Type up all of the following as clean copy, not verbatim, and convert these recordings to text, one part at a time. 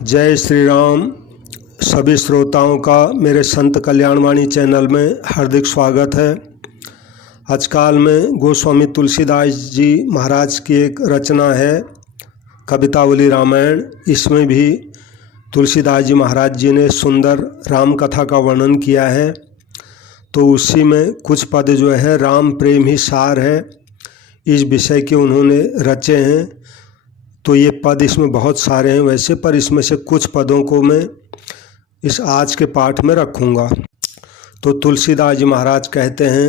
जय श्री राम। सभी श्रोताओं का मेरे संत कल्याणवाणी चैनल में हार्दिक स्वागत है। आजकल में गोस्वामी तुलसीदास जी महाराज की एक रचना है कवितावली रामायण। इसमें भी तुलसीदास जी महाराज जी ने सुंदर राम कथा का वर्णन किया है। तो उसी में कुछ पद जो है राम प्रेम ही सार है, इस विषय के उन्होंने रचे हैं। तो ये पद इसमें बहुत सारे हैं वैसे, पर इसमें से कुछ पदों को मैं इस आज के पाठ में रखूँगा। तो तुलसीदास जी महाराज कहते हैं,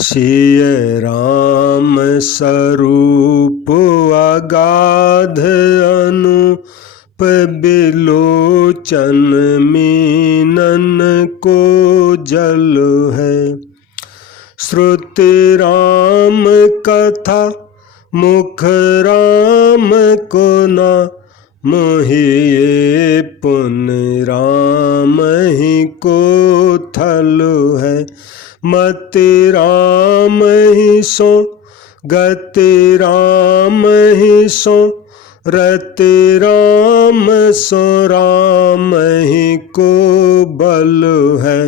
सिय राम स्वरूप अगाध अनूप बिलोचन मीनन को जल है। श्रुति राम कथा मुख राम को ना मोहिए पुण्य राम ही को थल है। मति राम ही सो गति राम ही सो रति राम सो राम ही को बल है।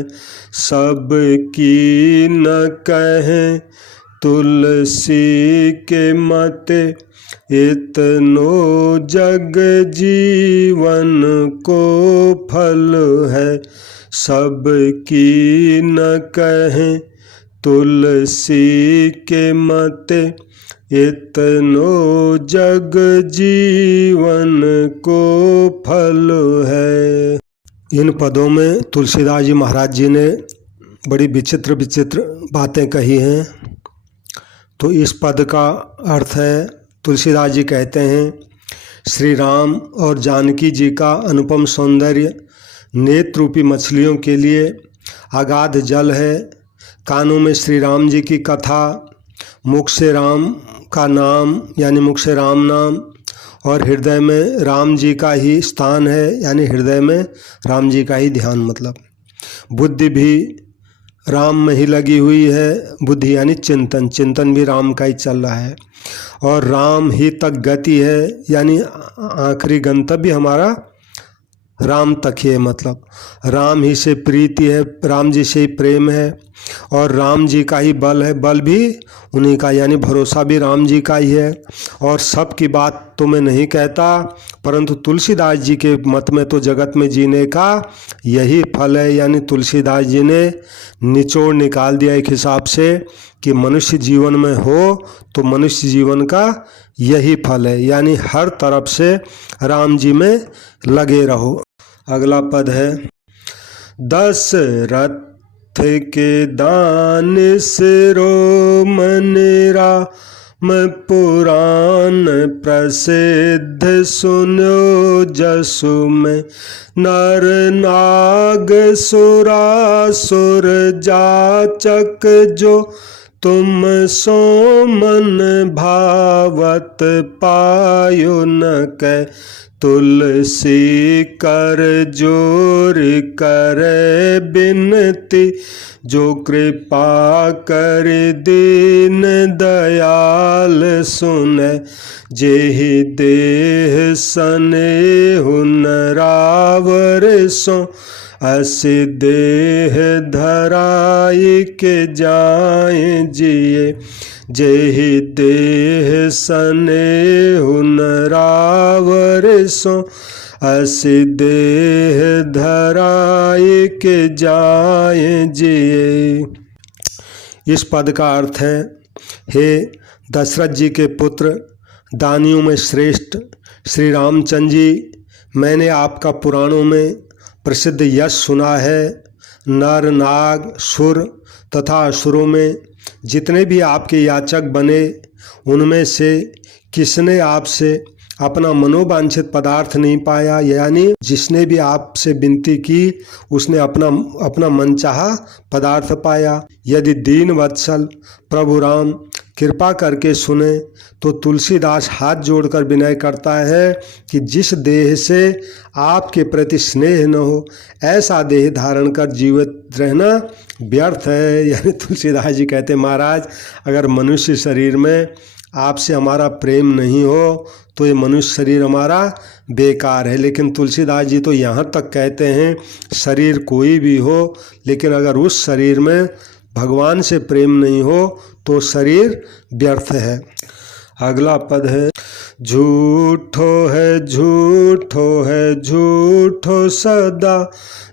सब की न कहें तुलसी के मत इतनो जग जीवन को फल है। सब की न कहें तुलसी के मत इतनो जग जीवन को फल है। इन पदों में तुलसीदास जी महाराज जी ने बड़ी विचित्र विचित्र बातें कही हैं। तो इस पद का अर्थ है, तुलसीदास जी कहते हैं, श्री राम और जानकी जी का अनुपम सौंदर्य नेत्र रूपी मछलियों के लिए अगाध जल है। कानों में श्री राम जी की कथा, मुख से राम का नाम यानी मुख से राम नाम, और हृदय में राम जी का ही स्थान है यानी हृदय में राम जी का ही ध्यान। मतलब बुद्धि भी राम में ही लगी हुई है, बुद्धि यानी चिंतन, चिंतन भी राम का ही चल रहा है। और राम ही तक गति है यानी आखिरी गंतव्य हमारा राम तक ही है। मतलब राम ही से प्रीति है, राम जी से ही प्रेम है, और राम जी का ही बल है, बल भी उन्हीं का यानी भरोसा भी राम जी का ही है। और सब की बात तो मैं नहीं कहता, परंतु तुलसीदास जी के मत में तो जगत में जीने का यही फल है। यानी तुलसीदास जी ने निचोड़ निकाल दिया एक हिसाब से कि मनुष्य जीवन में हो तो मनुष्य जीवन का यही फल है, यानी हर तरफ से राम जी में लगे रहो। अगला पद है, दशरथ के दान शिरोमणि राम पुराण प्रसिद्ध सुनो जसु में। नर नाग सुरासुर जाचक जो तुम सो मन भावत पायो न कह। तुलसी कर जोर करे बिनती जो कृपा कर दीन दयाल सुने। जेहि देह सने हुनरावर सो अस देह धराई के जाए जिए। जेहि देह सने हुनरावर सो अस देह धराई के जाए जिए। इस पद का अर्थ है, हे दशरथ जी के पुत्र, दानियों में श्रेष्ठ श्री रामचंद्र जी, मैंने आपका पुराणों में प्रसिद्ध यश सुना है। नर नाग सुर तथा असुरों में जितने भी आपके याचक बने, उनमें से किसने आपसे अपना मनोवांछित पदार्थ नहीं पाया, यानी जिसने भी आपसे विनती की उसने अपना मनचाहा पदार्थ पाया। यदि दीन वत्सल प्रभु राम कृपा करके सुने तो तुलसीदास हाथ जोड़कर विनय करता है कि जिस देह से आपके प्रति स्नेह न हो ऐसा देह धारण कर जीवित रहना व्यर्थ है। यानी तुलसीदास जी कहते महाराज, अगर मनुष्य शरीर में आपसे हमारा प्रेम नहीं हो तो ये मनुष्य शरीर हमारा बेकार है। लेकिन तुलसीदास जी तो यहाँ तक कहते हैं शरीर कोई भी हो, लेकिन अगर उस शरीर में भगवान से प्रेम नहीं हो तो शरीर व्यर्थ है। अगला पद है, झूठो है झूठो है झूठो सदा,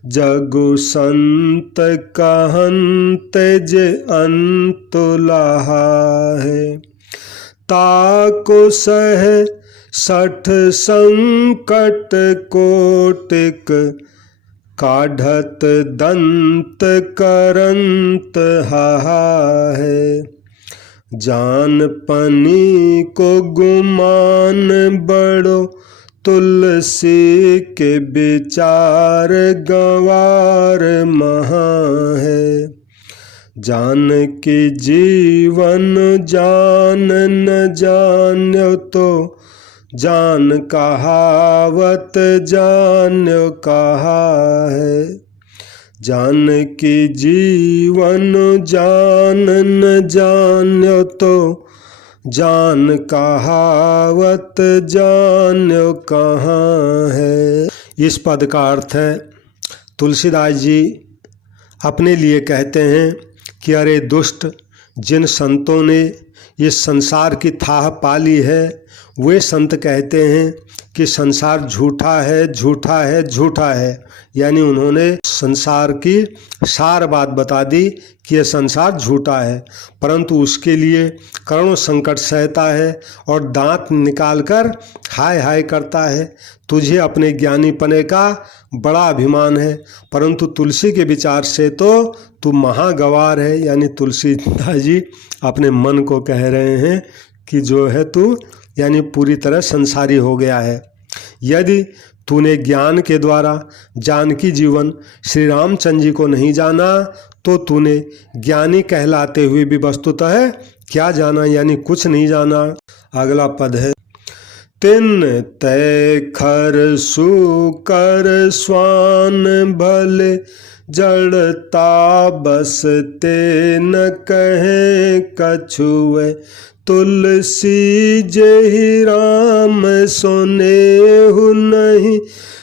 जगु संत कहंत जे अंत लहा है। ताको सह 60 संकट कोटिक, काढ़त दंत करंत हाहा है। जान पनी को गुमान बड़ो, तुलसी के विचार गवार महा है। जान की जीवन जान न जान्यो तो, जान कहावत जान्यो कहा है। जान की जीवन जान न जान्यो तो, जान कहावत जान्यो कहाँ है। इस पद का अर्थ है, तुलसीदास जी अपने लिए कहते हैं कि अरे दुष्ट, जिन संतों ने इस संसार की थाह पाली है वे संत कहते हैं कि संसार झूठा है झूठा है झूठा है। यानी उन्होंने संसार की सार बात बता दी कि यह संसार झूठा है, परंतु उसके लिए करोड़ों संकट सहता है और दांत निकालकर हाय हाय करता है। तुझे अपने ज्ञानीपने का बड़ा अभिमान है, परंतु तुलसी के विचार से तो तू महागवार है। यानी तुलसीदास जी अपने मन को कह रहे हैं कि जो है तू यानी पूरी तरह संसारी हो गया है। यदि तूने ज्ञान के द्वारा जानकी जीवन श्री रामचंद्र जी को नहीं जाना तो तूने ज्ञानी कहलाते हुए भी वस्तुतः क्या जाना, यानी कुछ नहीं जाना। अगला पद है, तिन तय खर सुकर स्वान भले, जड़ता बस ते न कहे कछुए। तुलसी जेहि राम सोनेहु नहीं,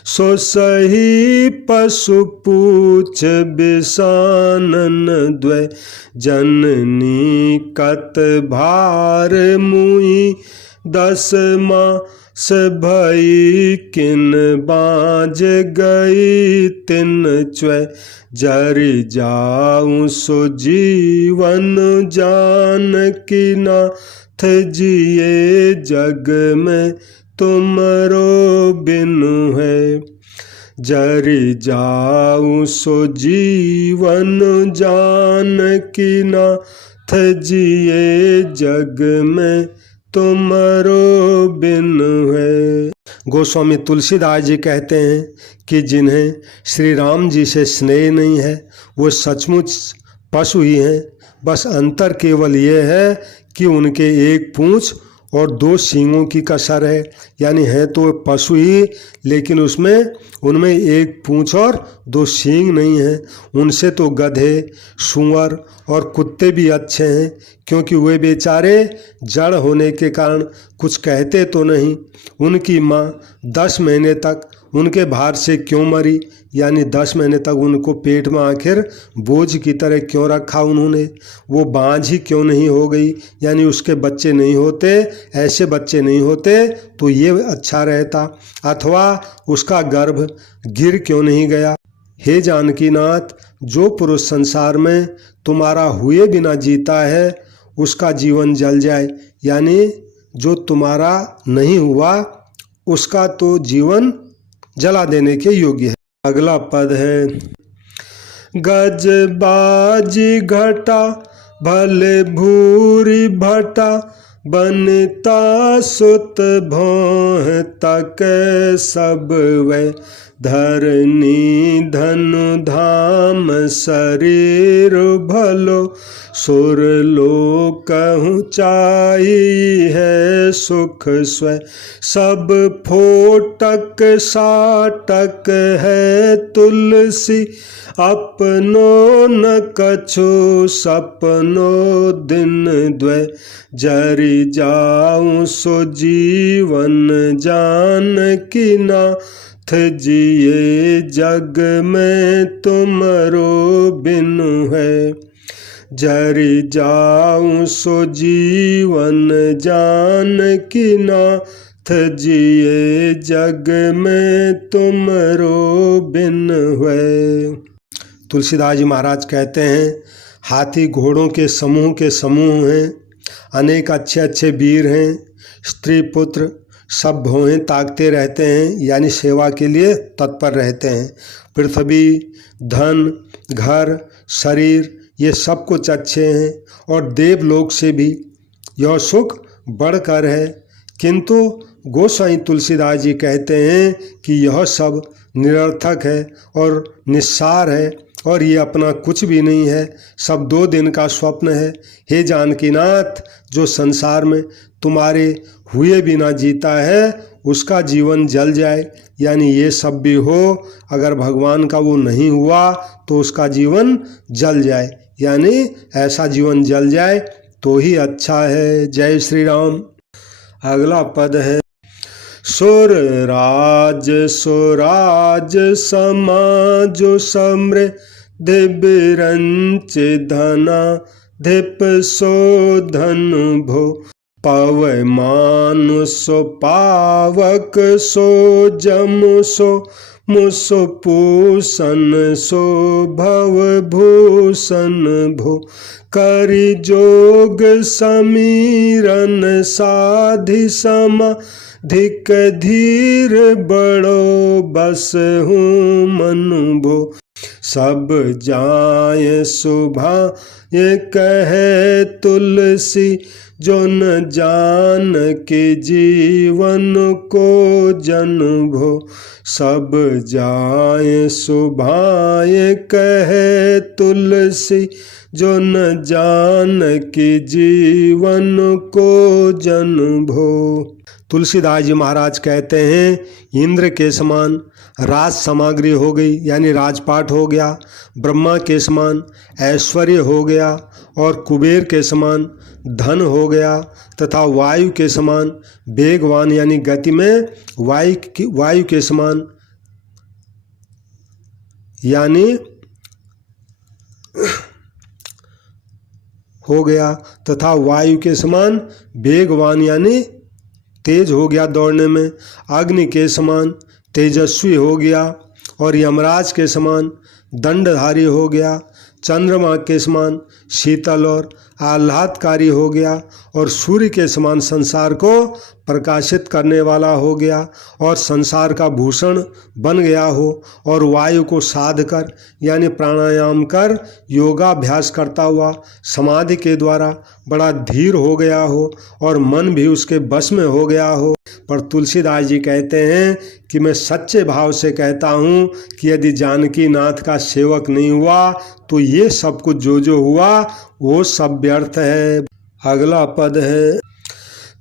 सो सही पशु पूछ बिसानन द्वै। जननी कत भार मुई 10 मास भई, किन बाज गई तिन च्वै। जरि जाऊं सो जीवन जान की नाथ, जिए जग में तुमरो बिनु है। जरि जाऊं सो जीवन जान की नाथ, जिए जग में तुमरो बिनु है। गोस्वामी तुलसीदास जी कहते हैं कि जिन्हें श्री राम जी से स्नेह नहीं है वो सचमुच पशु ही हैं। बस अंतर केवल ये है कि उनके एक पूंछ और 2 सींगों की कसर है। यानी है तो पशु ही, लेकिन उनमें एक पूंछ और 2 सींग नहीं है। उनसे तो गधे, सूअर और कुत्ते भी अच्छे हैं, क्योंकि वे बेचारे जड़ होने के कारण कुछ कहते तो नहीं। उनकी माँ 10 महीने तक उनके भार से क्यों मरी, यानी 10 महीने तक उनको पेट में आखिर बोझ की तरह क्यों रखा उन्होंने। वो बांझ ही क्यों नहीं हो गई, यानी उसके बच्चे नहीं होते, ऐसे बच्चे नहीं होते तो ये अच्छा रहता। अथवा उसका गर्भ गिर क्यों नहीं गया। हे जानकीनाथ, जो पुरुष संसार में तुम्हारा हुए बिना जीता है उसका जीवन जल जाए, यानी जो तुम्हारा नहीं हुआ उसका तो जीवन जला देने के योग्य है। अगला पद है, गज बाजी घटा भले भूरी भटा, बनता सुत भोह तक सब वे। धरनी धनु धाम शरीर भलो, सुर लोकहु चाही है सुख स्वै। सब फोटक साटक है तुलसी, अपनो न कछु सपनो दिन द्वै। जरि जरि जाऊं सो जीवन जान की नाथ जिए जग में तुमरो बिनु है। जरि जाऊं सो जीवन जान की नाथ जिए जग में तुमरो बिन है। तुलसीदास जी महाराज कहते हैं, हाथी घोड़ों के समूह हैं, अनेक अच्छे अच्छे वीर हैं, स्त्री पुत्र सब भौहें ताकते रहते हैं, यानी सेवा के लिए तत्पर रहते हैं। पृथ्वी, धन, घर, शरीर ये सब कुछ अच्छे हैं और देवलोक से भी यह सुख बढ़कर है। किंतु गोसाई तुलसीदास जी कहते हैं कि यह सब निरर्थक है और निस्सार है और ये अपना कुछ भी नहीं है, सब 2 दिन का स्वप्न है। हे जानकीनाथ, जो संसार में तुम्हारे हुए बिना जीता है उसका जीवन जल जाए, यानी ये सब भी हो, अगर भगवान का वो नहीं हुआ तो उसका जीवन जल जाए, यानी ऐसा जीवन जल जाए तो ही अच्छा है। जय श्री राम। अगला पद है, सुर राज समाजो समृद्ध बिरंच धना धिप सो धन भो पवमान सो पावक सो जम सो मुसो पूषण सो भव भूषण भो करि जोग समीरन साधि समाधिक धीर बड़ो बस हूँ मन भो सब जाय सुभा ये कहे तुलसी जो न जान के जीवन को जन भो सब जाय सुभाए कहे तुलसी जो न जान के जीवन को जन भो। तुलसीदास जी महाराज कहते हैं, इंद्र के समान राज सामग्री हो गई, यानी राजपाट हो गया, ब्रह्मा के समान ऐश्वर्य हो गया और कुबेर के समान धन हो गया, तथा वायु के समान वेगवान यानी गति में वायु के समान यानी हो गया, तथा वायु के समान वेगवान यानी तेज हो गया दौड़ने में, अग्नि के समान तेजस्वी हो गया और यमराज के समान दंडधारी हो गया, चंद्रमा के समान शीतल और आह्लादकारी हो गया और सूर्य के समान संसार को प्रकाशित करने वाला हो गया और संसार का भूषण बन गया हो, और वायु को साध कर यानी प्राणायाम कर योगाभ्यास करता हुआ समाधि के द्वारा बड़ा धीर हो गया हो और मन भी उसके बस में हो गया हो। पर तुलसीदास जी कहते हैं कि मैं सच्चे भाव से कहता हूँ कि यदि जानकी नाथ का सेवक नहीं हुआ तो ये सब कुछ जो हुआ वो सब व्यर्थ है। अगला पद है,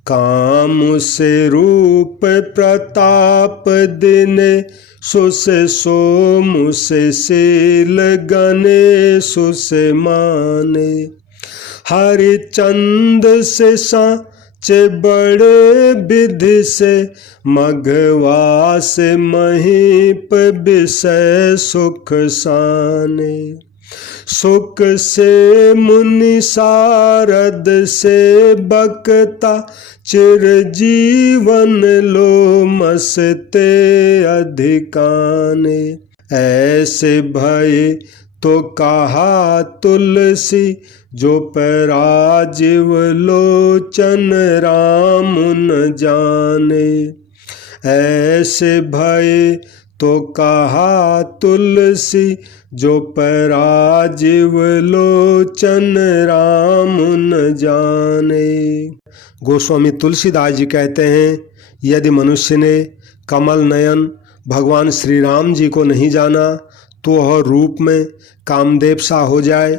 काम से रूप प्रताप दिने सुसे सोम से शील गणे सुसे माने हरिचंद से साचे बड़े विधि से मघवा से महीप विषय सुख साने सुख से मुनि सारद से बकता चिरजीवन लो मसते अधिकाने ऐसे भय तो कहा तुलसी जो पराजिव लोचन राम न जाने ऐसे भय तो कहा तुलसी जो पराजिव लोचन राम न जाने। गोस्वामी तुलसीदास जी कहते हैं, यदि मनुष्य ने कमल नयन भगवान श्री राम जी को नहीं जाना तो वह रूप में कामदेव सा हो जाए,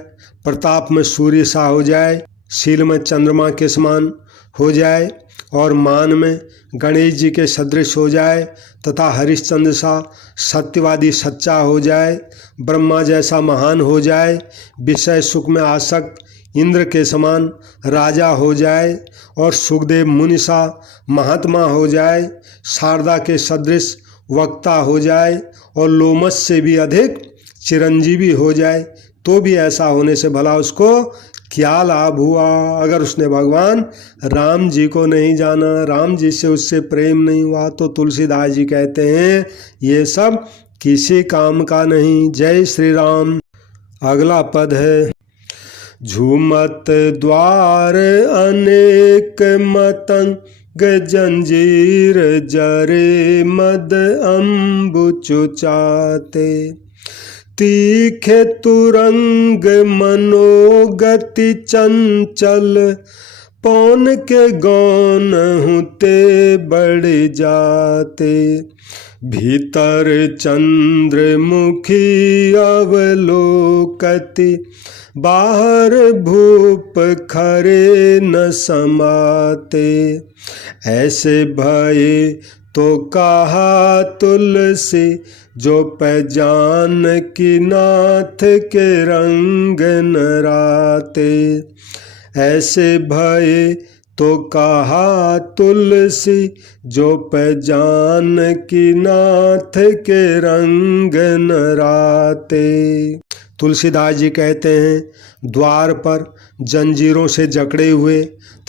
प्रताप में सूर्य सा हो जाए, शील में चंद्रमा के समान हो जाए और मान में गणेश जी के सदृश हो जाए तथा हरिश्चंद्र सा सत्यवादी सच्चा हो जाए, ब्रह्मा जैसा महान हो जाए, विषय सुख में आसक्त इंद्र के समान राजा हो जाए और सुखदेव मुनि सा महात्मा हो जाए, शारदा के सदृश वक्ता हो जाए और लोमस से भी अधिक चिरंजीवी हो जाए, तो भी ऐसा होने से भला उसको क्या लाभ हुआ? अगर उसने भगवान राम जी को नहीं जाना, राम जी से उससे प्रेम नहीं हुआ, तो तुलसीदास जी कहते हैं ये सब किसी काम का नहीं। जय श्री राम। अगला पद है, झूमत द्वार अनेक मतंग जंजीर जरे मद अम्बु चुचाते, तीखे तुरंग मनोगति चंचल, पौन के गौन हुते बढ़ जाते, भीतर चंद्रमुखी अवलोकति, बाहर भूप खरे न समाते, ऐसे भये तो कहा तुलसी, जो पहचान की नाथ के रंग न राते, ऐसे भये तो कहा तुलसी, जो पहचान की नाथ के रंग न राते। तुलसीदास जी कहते हैं द्वार पर जंजीरों से जकड़े हुए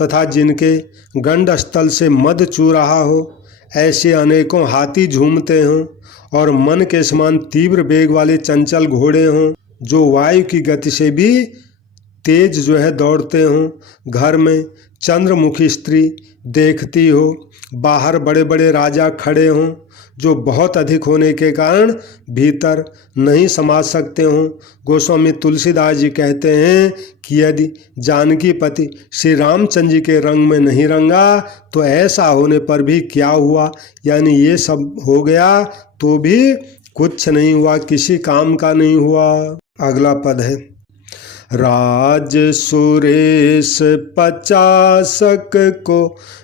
तथा जिनके गंड स्थल से मद चू रहा हो, ऐसे अनेकों हाथी झूमते हों और मन के समान तीव्र वेग वाले चंचल घोड़े हों, जो वायु की गति से भी तेज जो है दौड़ते हों, घर में चंद्रमुखी स्त्री देखती हो, बाहर बड़े बड़े राजा खड़े हों, जो बहुत अधिक होने के कारण भीतर नहीं समा सकते हों। गोस्वामी तुलसीदास जी कहते हैं कि यदि जानकी पति श्री रामचंद्र जी के रंग में नहीं रंगा तो ऐसा होने पर भी क्या हुआ, यानी ये सब हो गया तो भी कुछ नहीं हुआ, किसी काम का नहीं हुआ। अगला पद है, राज सुरेश पचासक को,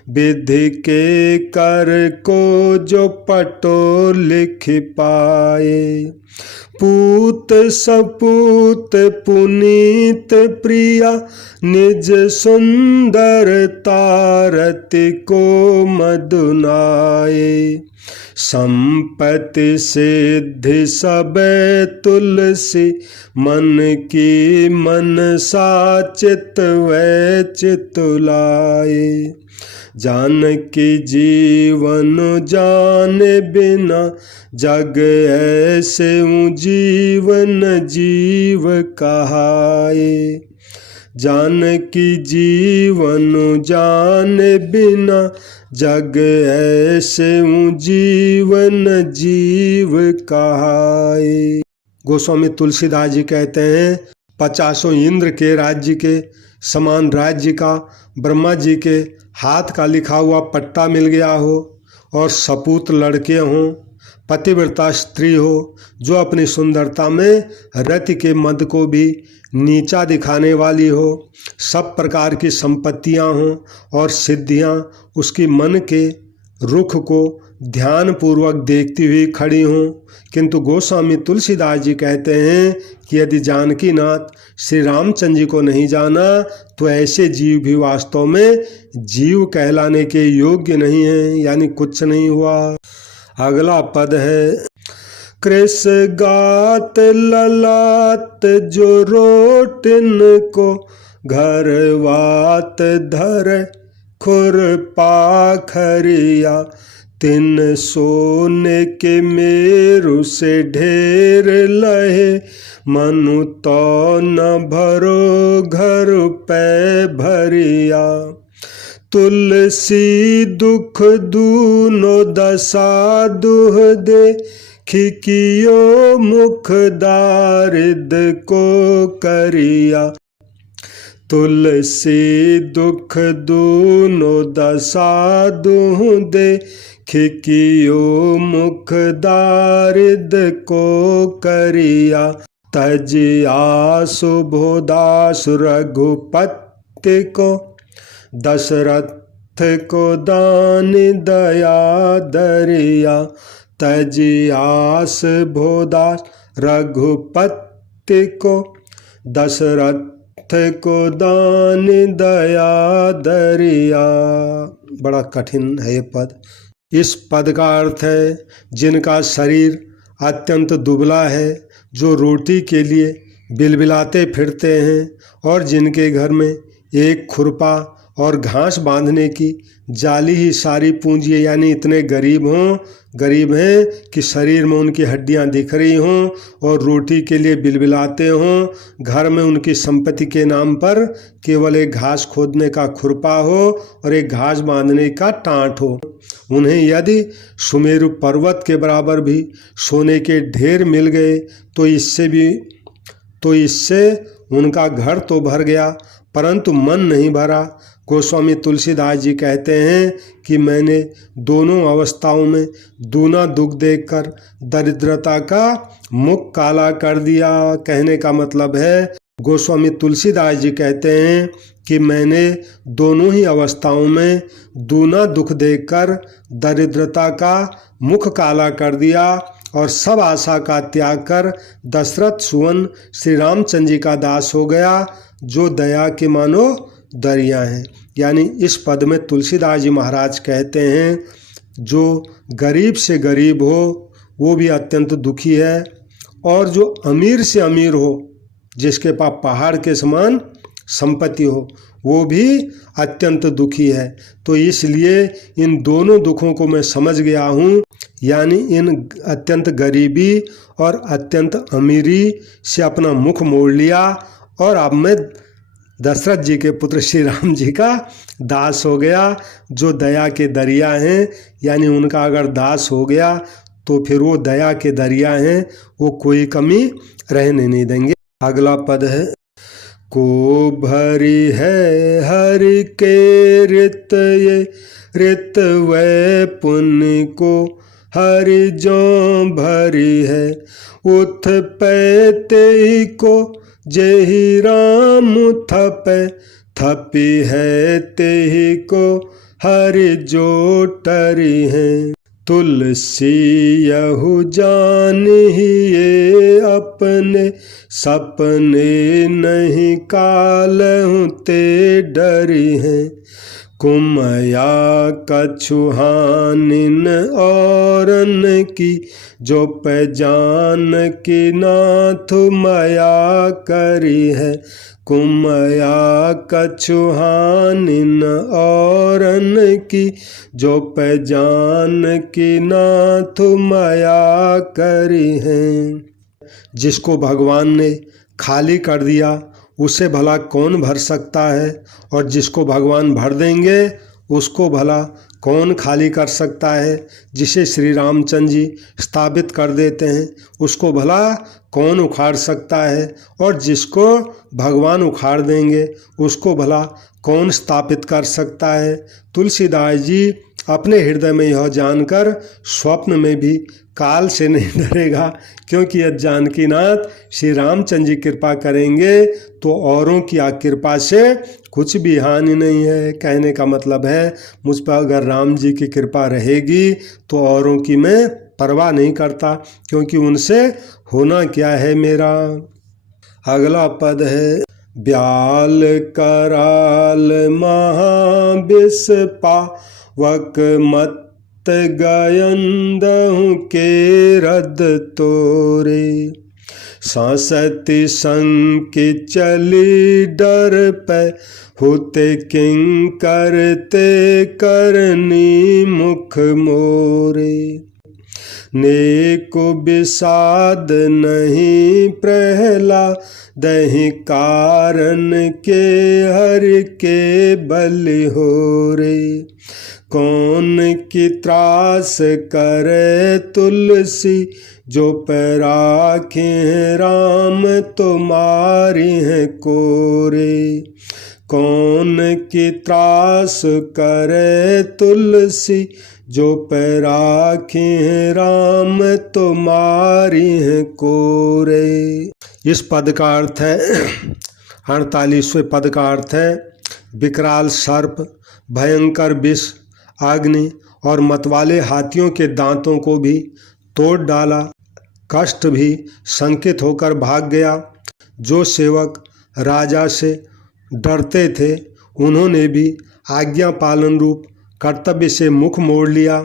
विधि के कर को जो पटो लिख पाए, पूत सपूत पुनीत प्रिया, निज सुंदर तारति को मधुनाए, संपत्ति सिद्धि सब तुलसी, मन की मनसा चित वै चितुलाए, जानकी जीवन जाने बिना, जग ऐसे जीवन जीव कहाए, जानकी जीवन जाने बिना, जग ऐसे जीवन जीव कहाए। गोस्वामी तुलसीदास जी कहते हैं 50 इंद्र के राज्य के समान राज्य का ब्रह्मा जी के हाथ का लिखा हुआ पट्टा मिल गया हो और सपूत लड़के हों, पतिव्रता स्त्री हो जो अपनी सुंदरता में रति के मद को भी नीचा दिखाने वाली हो, सब प्रकार की संपत्तियां हों और सिद्धियां उसकी मन के रुख को ध्यान पूर्वक देखती हुई खड़ी हों। किंतु गोस्वामी तुलसीदास जी कहते हैं कि यदि जानकी नाथ श्री रामचंद्र जी को नहीं जाना तो ऐसे जीव भी वास्तव में जीव कहलाने के योग्य नहीं हैं, यानी कुछ नहीं हुआ। अगला पद है, कृष गात ललाट जो रोटिन को, घर वात धर खुर पाखरिया, तिन सोने के मेरु से ढेर लहे, मनु तो न भरो घर पे भरिया, तुलसी दुख दूनो दशा दुह दे, खिकियो मुख दारिद को करिया, तुलसी दुख दूनो दशा दुह दे, खिकियो मुख दारिद को करिया, तज आसु भोदास रघुपति को, दशरथ को दान दया दरिया, तज आस भोदास रघुपति को, दशरथ को दान दया दरिया। बड़ा कठिन है ये पद। इस पद का अर्थ है जिनका शरीर अत्यंत दुबला है, जो रोटी के लिए बिलबिलाते फिरते हैं और जिनके घर में एक खुरपा और घास बांधने की जाली ही सारी पूंजी है, यानी इतने गरीब हैं कि शरीर में उनकी हड्डियां दिख रही हों और रोटी के लिए बिलबिलाते हों। घर में उनकी संपत्ति के नाम पर केवल एक घास खोदने का खुरपा हो और एक घास बांधने का टाँट हो। उन्हें यदि सुमेरु पर्वत के बराबर भी सोने के ढेर मिल गए तो इससे उनका घर तो भर गया, परंतु मन नहीं भरा। गोस्वामी तुलसीदास जी कहते हैं कि मैंने दोनों अवस्थाओं में दूना दुख देखकर दरिद्रता का मुख काला कर दिया। कहने का मतलब है, गोस्वामी तुलसीदास जी कहते हैं कि मैंने दोनों ही अवस्थाओं में दूना दुख देखकर दरिद्रता का मुख काला कर दिया और सब आशा का त्याग कर दशरथ सुवन श्री रामचंद्र जी का दास हो गया, जो दया के मानो दरिया हैं। यानी इस पद में तुलसीदास जी महाराज कहते हैं, जो गरीब से गरीब हो वो भी अत्यंत दुखी है, और जो अमीर से अमीर हो, जिसके पास पहाड़ के समान संपत्ति हो, वो भी अत्यंत दुखी है। तो इसलिए इन दोनों दुखों को मैं समझ गया हूँ, यानी इन अत्यंत गरीबी और अत्यंत अमीरी से अपना मुख मोड़ लिया और अब मैं दशरथ जी के पुत्र श्री राम जी का दास हो गया, जो दया के दरिया हैं। यानी उनका अगर दास हो गया तो फिर वो दया के दरिया हैं, वो कोई कमी रहने नहीं देंगे। अगला पद है, को भरी है हरि के रित, ये रित वै पुण्य को हरि जो भरी है। उथ पैते को जेहि राम थपे, थपी है तेहि को हरि जो टरी है। तुलसी यहु जानिहि ये अपने, सपने नहीं कालहु ते डरी हैं। कुमया कछुहानिन औरन की, जो पहचान की नाथ मया करी है। कुमया कछुहानिन औरन की, जो पहचान की नाथ मया करी है। जिसको भगवान ने खाली कर दिया उसे भला कौन भर सकता है, और जिसको भगवान भर देंगे उसको भला कौन खाली कर सकता है। जिसे श्री रामचंद्र जी स्थापित कर देते हैं उसको भला कौन उखाड़ सकता है, और जिसको भगवान उखाड़ देंगे उसको भला कौन स्थापित कर सकता है। तुलसीदास जी अपने हृदय में यह जानकर स्वप्न में भी काल से नहीं डरेगा, क्योंकि यह जानकीनाथ श्री रामचंद्र जी कृपा करेंगे तो औरों की कृपा से कुछ भी हानि नहीं है। कहने का मतलब है, मुझ पर अगर राम जी की कृपा रहेगी तो औरों की मैं परवाह नहीं करता, क्योंकि उनसे होना क्या है मेरा। अगला पद है, ब्याल कराल महाविष पावक मत गयंदहु के रद तोरे। सांसति संकी चली डर पे, होते किंग करते करनी मुख मोरे। नेको विषाद नहीं प्रहला, दही कारण के हर के बलि हो रे। कौन की त्रास करे तुलसी, जो पैराखे राम तुम्हारी हैं कोरे। कौन की त्रास करे तुलसी, जो पैराखे राम तुम्हारी हैं कोरे। इस पद का अर्थ है, 48वें पद का अर्थ है, विकराल सर्प, भयंकर विष, अग्नि और मतवाले हाथियों के दांतों को भी तोड़ डाला, कष्ट भी संकित होकर भाग गया। जो सेवक राजा से डरते थे, उन्होंने भी आज्ञा पालन रूप कर्तव्य से मुख मोड़ लिया,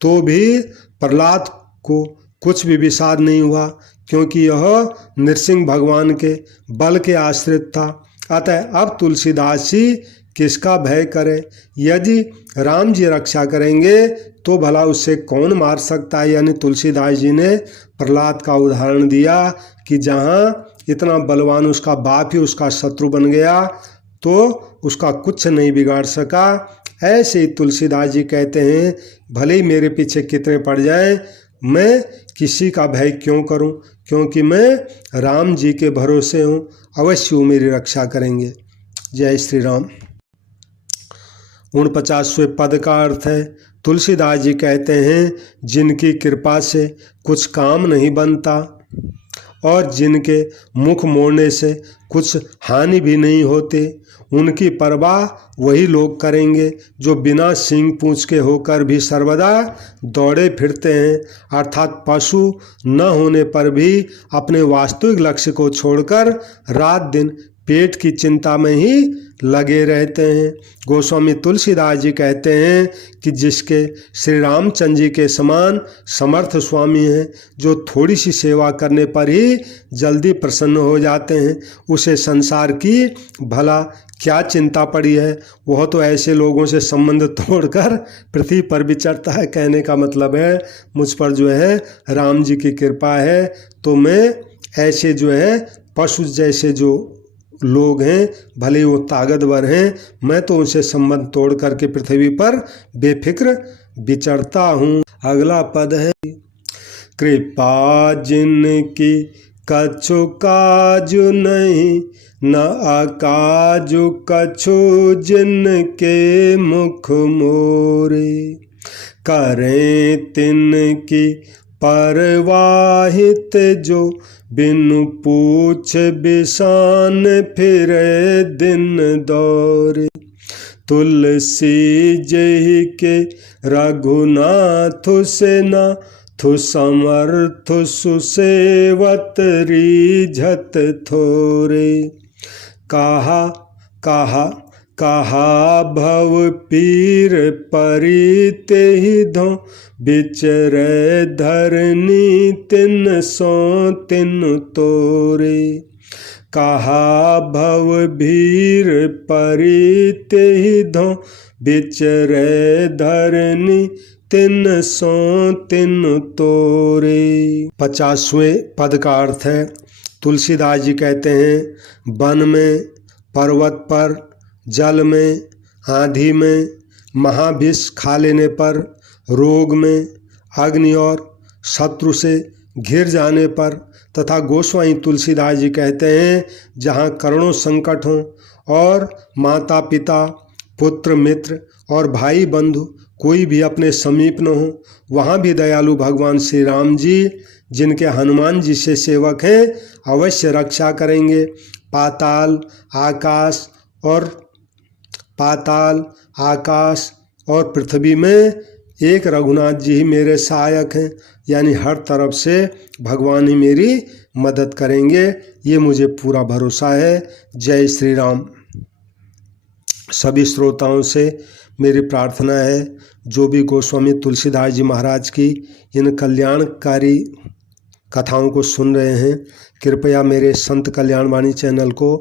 तो भी प्रहलाद को कुछ भी विषाद नहीं हुआ, क्योंकि यह नृसिंह भगवान के बल के आश्रित था। अतः अब तुलसीदास जी किसका भय करे? यदि राम जी रक्षा करेंगे तो भला उससे कौन मार सकता है। यानी तुलसीदास जी ने प्रहलाद का उदाहरण दिया कि जहाँ इतना बलवान उसका बाप ही उसका शत्रु बन गया तो उसका कुछ नहीं बिगाड़ सका। ऐसे ही तुलसीदास जी कहते हैं, भले ही मेरे पीछे कितने पड़ जाएं, मैं किसी का भय क्यों करूं, क्योंकि मैं राम जी के भरोसे हूं, अवश्य वो मेरी रक्षा करेंगे। जय श्री राम। 49वें पद का अर्थ है, तुलसीदास जी कहते हैं, जिनकी कृपा से कुछ काम नहीं बनता और जिनके मुख मोड़ने से कुछ हानि भी नहीं होते, उनकी परवाह वही लोग करेंगे जो बिना सींग पूंछ के होकर भी सर्वदा दौड़े फिरते हैं, अर्थात पशु न होने पर भी अपने वास्तविक लक्ष्य को छोड़कर रात दिन पेट की चिंता में ही लगे रहते हैं। गोस्वामी तुलसीदास जी कहते हैं कि जिसके श्री रामचंद्र जी के समान समर्थ स्वामी हैं, जो थोड़ी सी सेवा करने पर ही जल्दी प्रसन्न हो जाते हैं, उसे संसार की भला क्या चिंता पड़ी है। वह तो ऐसे लोगों से संबंध तोड़कर पृथ्वी पर विचरता है। कहने का मतलब है, मुझ पर जो है राम जी की कृपा है, तो मैं ऐसे जो है पशु जैसे जो लोग हैं, भले वो ताकतवर हैं, मैं तो उनसे संबंध तोड़ करके पृथ्वी पर बेफिक्र विचरता हूँ। अगला पद है, कृपा जिनकी कछु काजु नहीं, न अकाजु कछु जिनके मुख मोरे, करें तिनकी परवाहित जो बिनु पूछ बिसान फिरे दिन दौरे, तुलसी जही के रघुनाथ सेना, थु समर्थ सुसेवत रीझत थोरे, कहा कहा कहा भव पीर परिते ही धो, बिचरे धरनी तिन सो तिन तोरे, कहा भव भीर परिते ही धो, बिचरे धरनी तिन सो तिन तोरे। 50वें पद का अर्थ है, तुलसीदास जी कहते हैं, वन में, पर्वत पर, जल में, आंधी में, महाविष खा लेने पर, रोग में, अग्नि और शत्रु से घिर जाने पर, तथा गोस्वामी तुलसीदास जी कहते हैं, जहाँ करोड़ों संकट हों और माता पिता, पुत्र मित्र और भाई बंधु कोई भी अपने समीप न हो, वहाँ भी दयालु भगवान श्री राम जी, जिनके हनुमान जी से सेवक हैं, अवश्य रक्षा करेंगे। पाताल आकाश और पृथ्वी में एक रघुनाथ जी ही मेरे सहायक हैं, यानी हर तरफ से भगवान ही मेरी मदद करेंगे, ये मुझे पूरा भरोसा है। जय श्री राम। सभी श्रोताओं से मेरी प्रार्थना है, जो भी गोस्वामी तुलसीदास जी महाराज की इन कल्याणकारी कथाओं को सुन रहे हैं, कृपया मेरे संत कल्याणवाणी चैनल को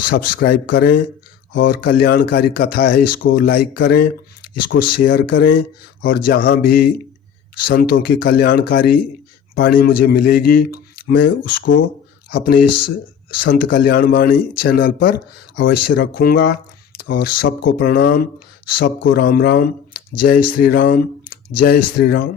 सब्सक्राइब करें और कल्याणकारी कथा है इसको लाइक करें, इसको शेयर करें, और जहाँ भी संतों की कल्याणकारी वाणी मुझे मिलेगी मैं उसको अपने इस संत कल्याणवाणी चैनल पर अवश्य रखूँगा। और सबको प्रणाम, सबको राम राम। जय श्री राम, जय श्री राम।